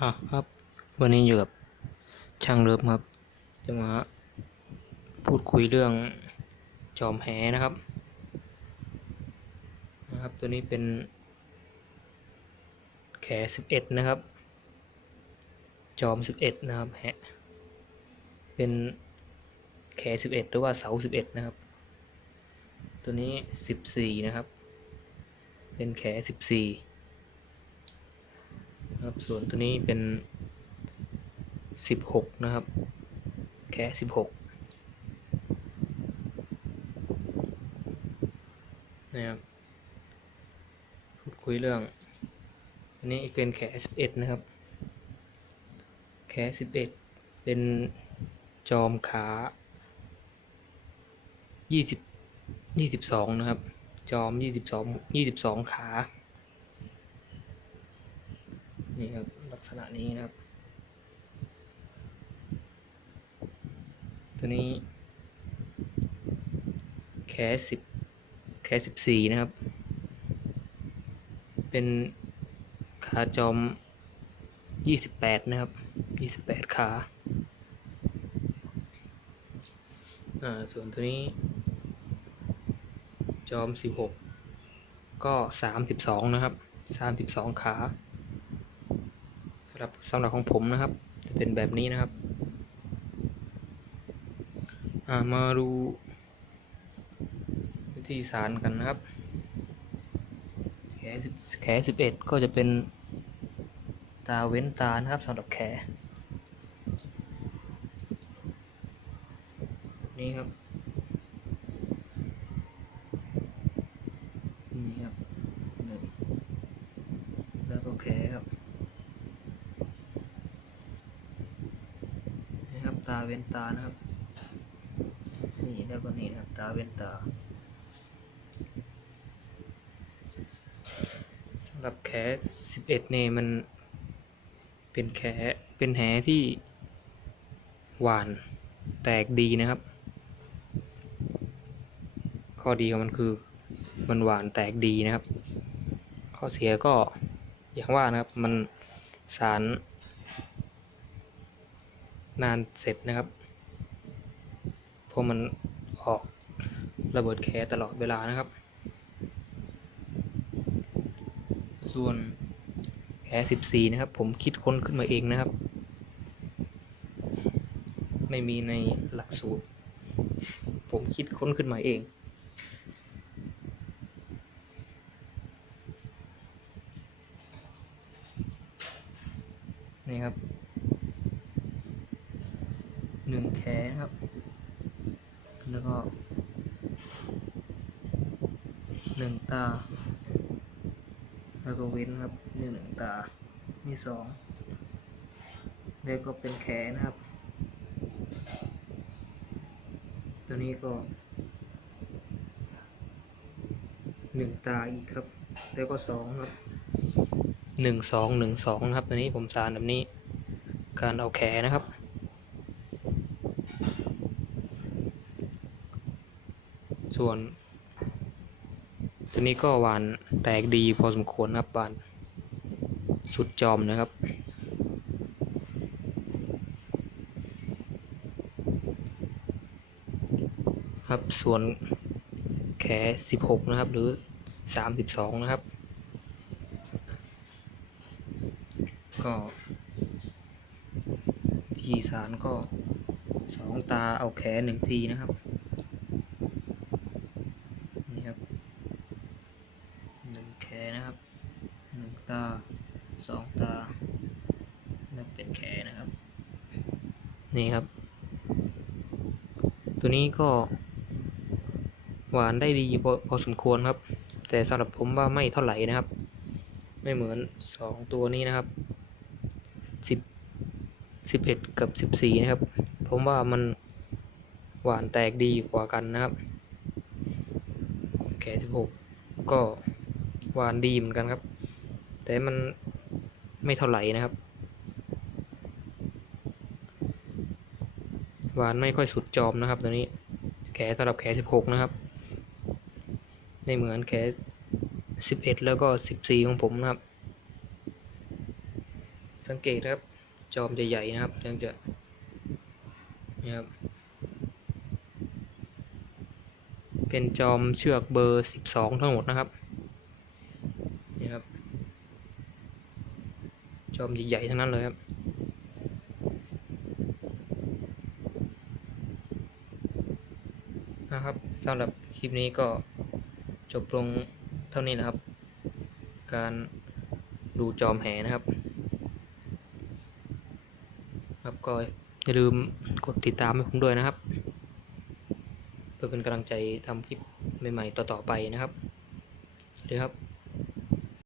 อะครับวันนี้อยู่กับช่างเลิฟครับ จะมาพูดคุยเรื่องจอมแหนะครับนะครับ ตัวนี้เป็น แขสิบเอ็ดนะครับ จอมสิบเอ็ดนะครับแหเป็นแขสิบเอ็ดหรือว่าเสาสิบเอ็ดนะครับ ตัวนี้สิบสี่นะครับ เป็นแขสิบสี่ ส่วนตัวนี้เป็นสิบหกนะครับ แค่สิบหกนะครับพูดคุยเรื่อง อันนี้เป็นแค่สิบเอ็ดนะครับ แค่สิบเอ็ดเป็นจอมขายี่สิบยี่สิบสองนะครับ จอมยี่สิบสองยี่สิบสองขา นี่ครับลักษณะนี้นะครับ ตัวนี้ แคสสิบแคสสิบสี่นะครับ เป็นขาจอมยี่สิบแปดนะครับยี่สิบแปดขาอ่าส่วนตัวนี้ จอมสิบหกก็สามสิบสองนะครับสามสิบสองขา สำหรับสำหรับของผมนะครับ จะเป็นแบบนี้นะครับามาดูวิธีสารกันนะครับ แขสิบแขสิบเอ็ดก็จะเป็นตาเว้นตานะครับสำหรับแขนี้ครับนี่ครับหนึ่งแล้วก็แขครับ นะครับตา เว้นตานะครับ นี่แล้วก็นี่นะครับ ตาเว้นตาสำหรับแขสิบเอ็ดเนี่ยมันเป็นแขเป็นแหที่หวานแตกดีนะครับ ข้อดีของมันคือมันหวานแตกดีนะครับ ข้อเสียก็อย่างว่านะครับมันสาร นานเสร็จนะครับเพราะมันออกระเบิดแคตลอดเวลานะครับ ส่วนแคสิบสี่นะครับ ผมคิดค้นขึ้นมาเองนะครับ ไม่มีในหลักสูตร ผมคิดค้นขึ้นมาเองนี่ครับ หนึ่งแขนครับ แล้วก็หนึ่งตา แล้วก็เว้นครับนี่หนึ่งตา นี่สองแล้วก็เป็นแขนนะครับ ตัวนี้ก็หนึ่งตาอีกครับ แล้วก็สองครับหนึ่งสองหนึ่งสองนะครับ ตัวนี้ผมสารแบบนี้ การเอาแขนนะครับ ส่วนตัวนี้ก็หวานแตกดีพอสมควรครับหวานสุดจอมนะครับ ครับส่วนแขสิบหกนะครับ หรือสามสิบสองนะครับ ก็ทีสารก็สองตาเอาแขหนึ่งทีนะครับ นี่ครับหนึ่งแขนนะครับหนึ่งตา สองตาแล้วเป็นแขนนะครับ นี่ครับ ตัวนี้ก็ หวานได้ดีพอพอสมควรครับ แต่สำหรับผมว่าไม่เท่าไหร่นะครับ ไม่เหมือนสองตัวนี้นะครับสิบสิบเอ็ดกับสิบสี่นะครับ ผมว่ามันหวานแตกดีกว่ากันนะครับแขสิบหกก็หวานดีเหมือนกันครับ แต่มัน ไม่เท่าไหร่นะครับ หวานไม่ค่อยสุดจอมนะครับตัวนี้ แขสำหรับแขสิบหกนะครับ ไม่เหมือนแขสิบเอ็ดแล้วก็สิบสี่ของผมนะครับ สังเกตครับ จอมจะใหญ่นะครับยังจะนี่ครับเป็นจอมเชือกเบอร์สิบสองทั้งหมดนะครับ นี่ครับ จอมใหญ่ๆทั้งนั้นเลยครับนะครับสำหรับคลิปนี้ก็จบลงเท่านี้นะครับ การดูจอมแหนะครับ ครับก็อย่าลืมกดติดตามให้ผมด้วยนะครับ เพื่อเป็นกำลังใจทำคลิปใหม่ๆต่อๆไปนะครับสวัสดีครับ